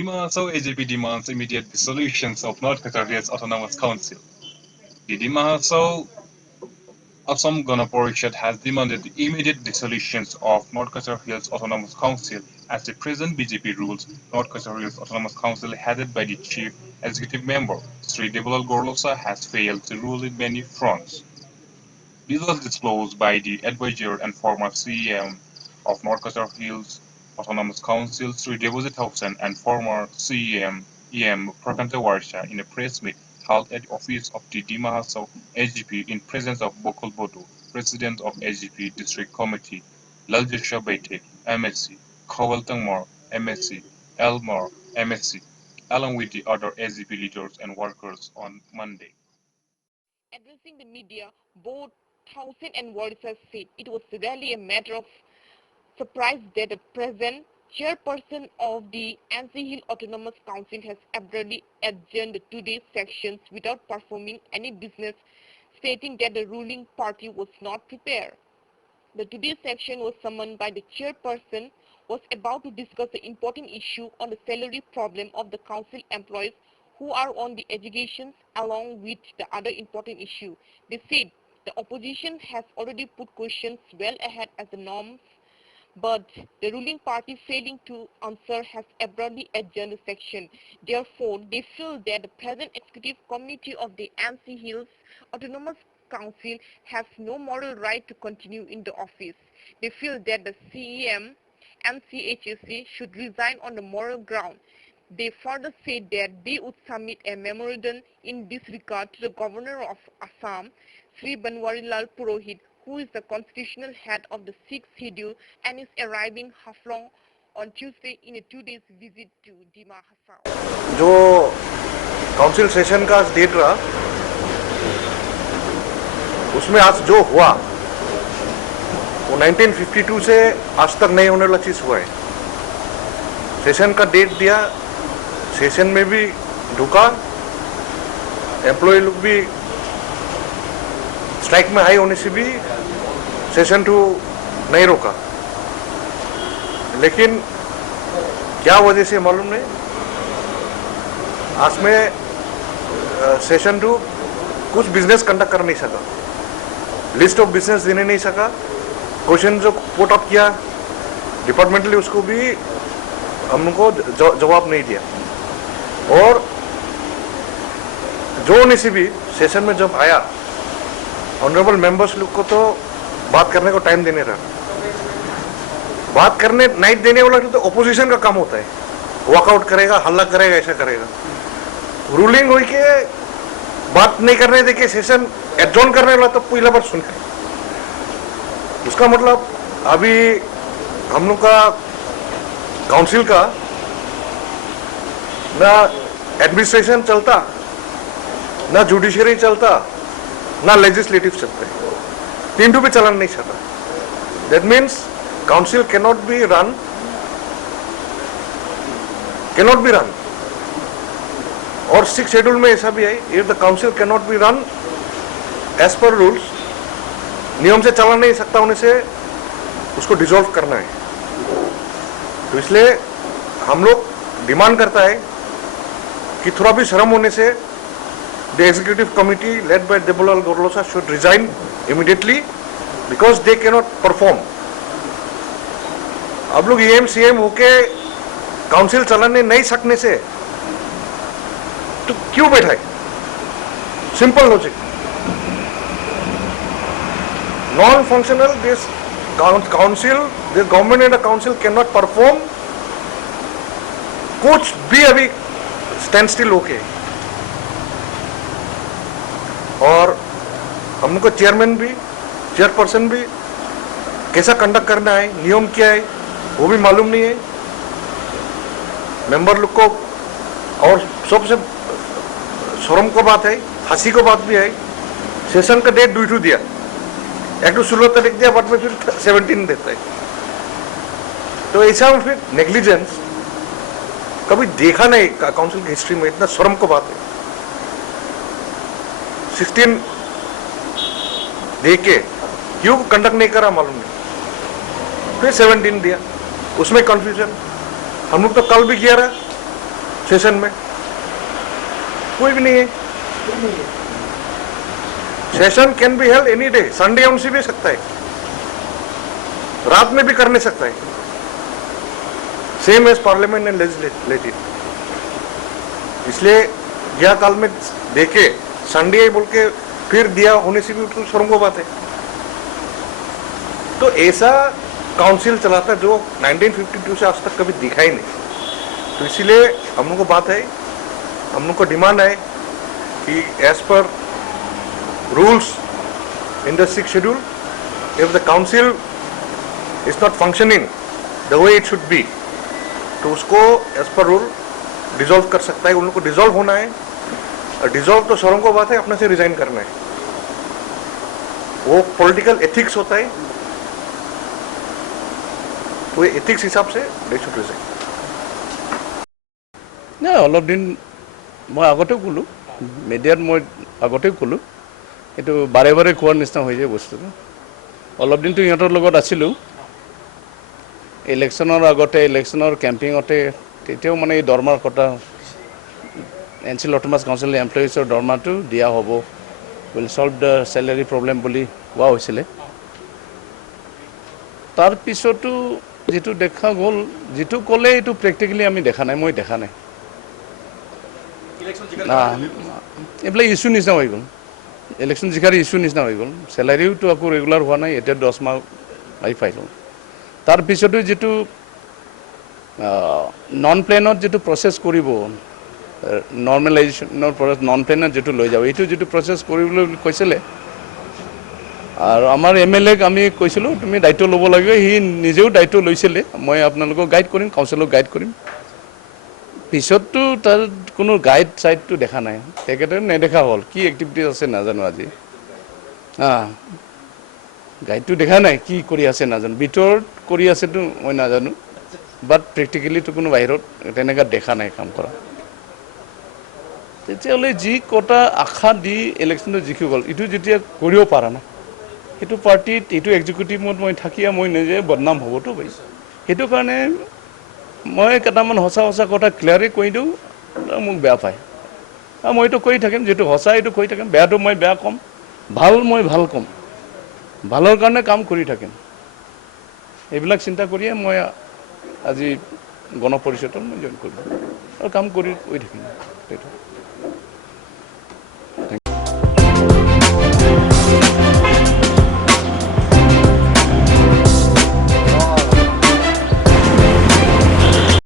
Dimahasau AGP demands immediate dissolution of North Qatar's Autonomous Council. The Dimahasau Assam Gana Parishad has demanded the immediate dissolution of North Qatar Hills Autonomous Council as the present BJP rules North Qatar Hills Autonomous Council headed by the chief executive member Sri Debalal Gorlosa has failed to rule in many fronts. This was disclosed by the advisor and former CEM of North Qatar Hills Autonomous Council Sri Debojit Hossain and former CEM EM Prakanta Warsha in a press meet held at the office of the Dimahasau SGP in presence of Bokul Bodo, President of SGP District Committee, Laljisha Baite, MSc, Kowal Tangmar, MSc, Elmar, MSc, along with the other SGP leaders and workers on Monday. Addressing the media, both Hossain and Warsha said it was really a matter of surprise that the present chairperson of the NC Hill Autonomous Council has abruptly adjourned the today's sessions without performing any business, stating that the ruling party was not prepared. The today's session was summoned by the chairperson was about to discuss the important issue on the salary problem of the council employees who are on the educations along with the other important issue. They said the opposition has already put questions well ahead as the norms, but the ruling party failing to answer has abruptly adjourned the session. Therefore, they feel that the present executive committee of the NC Hills Autonomous Council has no moral right to continue in the office. They feel that the CEM and CHSC should resign on the moral ground. They further said that they would submit a memorandum in this regard to the Governor of Assam, Sri Banwarilal Purohit, who is the constitutional head of the 6th schedule and is arriving Haflong on Tuesday in a 2 days visit to Dima Hasao. जो council session का date रहा उसमें आज जो हुआ वो 1952 से आज तक नहीं होने वाला चीज़ हुआ है। सेशन का डेट दिया, सेशन में भी ढुका, एम्प्लॉय लोग भी स्ट्राइक में हाई होने से भी सेशन 2 नहीं रोका, लेकिन क्या वजह से मालूम नहीं। आज में सेशन 2 कुछ बिजनेस कंडक्ट कर नहीं सका, लिस्ट ऑफ बिजनेस देने नहीं सका, क्वेश्चन जो पुट अप किया डिपार्टमेंटली उसको भी हमको जवाब नहीं दिया। और जो होने से भी सेशन में जब आया ऑनरेबल मेंबर्स लोग को तो बात करने को टाइम देने रहा, बात करने नहीं देने वाला तो ओपोजिशन का काम होता है, वॉकआउट करेगा, हल्ला करेगा, ऐसा करेगा। रूलिंग हुई के बात नहीं करने देके सेशन एडजॉर्न करने वाला तो पहला बार सुन कर, उसका मतलब अभी हम लोग का काउंसिल का ना एडमिनिस्ट्रेशन चलता, ना जुडिशरी चलता, ना लेजिस्लेटिव चलते, तीनों भी चलन नहीं चलता। That means council cannot be run और 6 शेड्यूल में ऐसा भी है, if the council cannot be run as per rules, नियम से चला नहीं सकता होने से उसको डिसॉल्व करना है। तो इसलिए हम लोग डिमांड करता है कि थोड़ा भी शर्म होने से the executive committee led by Debalal Gorlosa should resign immediately because they cannot perform. अब लोग EM CM होके काउंसिल चलाने नहीं सकने से तो क्यों बैठा है? Simple logic. Non functional this council, this government and council can not perform, कुछ भी अभी स्टैंड स्टिल होके। और हम लोग को चेयरमैन भी, चेयरपर्सन भी कैसा कंडक्ट करना है, नियम क्या है वो भी मालूम नहीं है मेंबर लोग को। और सबसे शर्म को बात है, हंसी को बात भी है, सेशन का डेट 2 दिया, एक तो 16 तारीख दिया, बाद में फिर 17 देता है। तो ऐसा में फिर नेग्लिजेंस कभी देखा नहीं काउंसिल की हिस्ट्री में, इतना शर्म को बात है। 16 दे के क्यों कंडक्ट नहीं करा मालूम नहीं, फिर 17 दिया, उसमें कंफ्यूजन। हम लोग तो कल भी किया रहा, सेशन में? कोई भी नहीं है। Session can be held any day, Sunday ऑन सी भी सकता है, रात में भी करने सकता है, same as parliament and legislative. इसलिए यह काल में देखे संडे बोल के फिर दिया होने से भी तो शर्म बात है। तो ऐसा काउंसिल चलाता जो 1952 से आज तक कभी दिखा ही नहीं। तो इसीलिए हम लोग को बात है, हम लोग को डिमांड है कि as per rules in the 6th schedule, if the council is not functioning the way it should be, तो उसको एज पर रूल डिसॉल्व कर सकता है। उन लोग को डिसॉल्व होना है, और डिसॉल्व तो शर्म को बात है, अपने से रिजाइन करना है। वो पॉलिटिकल एथिक्स होता है, तो ये एथिक्स हिसाब से दे शुड रिजाइन। না অলপ দিন মই আগতেও ক'লোঁ, মিডিয়াত মই আগতেও ক'লোঁ, এইটো বাৰে বাৰে কোৱাৰ নিচিনা হৈ যায় বস্তুটো। অলপ দিনটো ইহঁতৰ লগত আছিলোঁ, ইলেকশ্যনৰ আগতে, ইলেকশ্যনৰ কেম্পিঙতে, তেতিয়াও মানে এই দৰমহাৰ কথা, NCL অট'নমাছ কাউন্সিল এমপ্লয়িজৰ দৰমহাটো দিয়া হ'ব, will solve the salary problem বুলি কোৱা হৈছিলে। তাৰপিছতো যিটো দেখা গ'ল, যিটো ক'লে এইটো প্ৰেক্টিকেলি আমি দেখা নাই, মই দেখা নাই। এইবিলাক ইছ্যু নিচিনা হৈ গ'ল, ইলেকশ্যন জিকাৰ ইছ্যু নিচিনা হৈ গ'ল। চেলাৰীওতো আকৌ ৰেগুলাৰ হোৱা নাই, এতিয়া 10 মাহ আহি পাই গ'ল। তাৰপিছতো যিটো নন প্লেনত যিটো প্ৰচেছ কৰিব, নৰ্মেলাইজেশ্যনৰ পৰা নন প্লেনত যিটো লৈ যাব, এইটো যিটো প্ৰচেছ কৰিবলৈ কৈছিলে, আৰু আমাৰ MLA ক আমি কৈছিলোঁ তুমি দায়িত্ব ল'ব লাগিব, সি নিজেও দায়িত্ব লৈছিলে, মই আপোনালোকক গাইড কৰিম, কাউন্সিলক গাইড কৰিম। পিছততো তাৰ কোনো গাইড চাইডটো দেখা নাই, তেখেতে নেদেখা হ'ল, কি এক্টিভিটিজ আছে নাজানো আজি। গাইডটো দেখা নাই, কি কৰি আছে নাজানো, ভিতৰত কৰি আছেতো মই নাজানো, বাট প্ৰেক্টিকেলিতো কোনো বাহিৰত তেনেকুৱা দেখা নাই কাম কৰা। তেতিয়াহ'লে যি কটা আশা দি ইলেকশ্যনটো জিকি গ'ল, এইটো যেতিয়া কৰিব পৰা নাই, সেইটো পাৰ্টিত, এইটো এক্সিকিউটিভত মই থাকিয়া মই নিজে বদনাম হ'বতো পাইছোঁ। সেইটো কাৰণে মই কেইটামান সঁচা সঁচা কথা ক্লিয়াৰে কৈ দিওঁ, মোক বেয়া পায়। মইতো কৈ থাকিম, যিটো সঁচা এইটো কৈ থাকিম, বেয়াটো মই বেয়া ক'ম, ভাল মই ভাল ক'ম, ভালৰ কাৰণে কাম কৰি থাকিম। এইবিলাক চিন্তা কৰিয়ে মই আজি গণ পৰিষদত মই জইন কৰিলোঁ আৰু কাম কৰি থাকিম।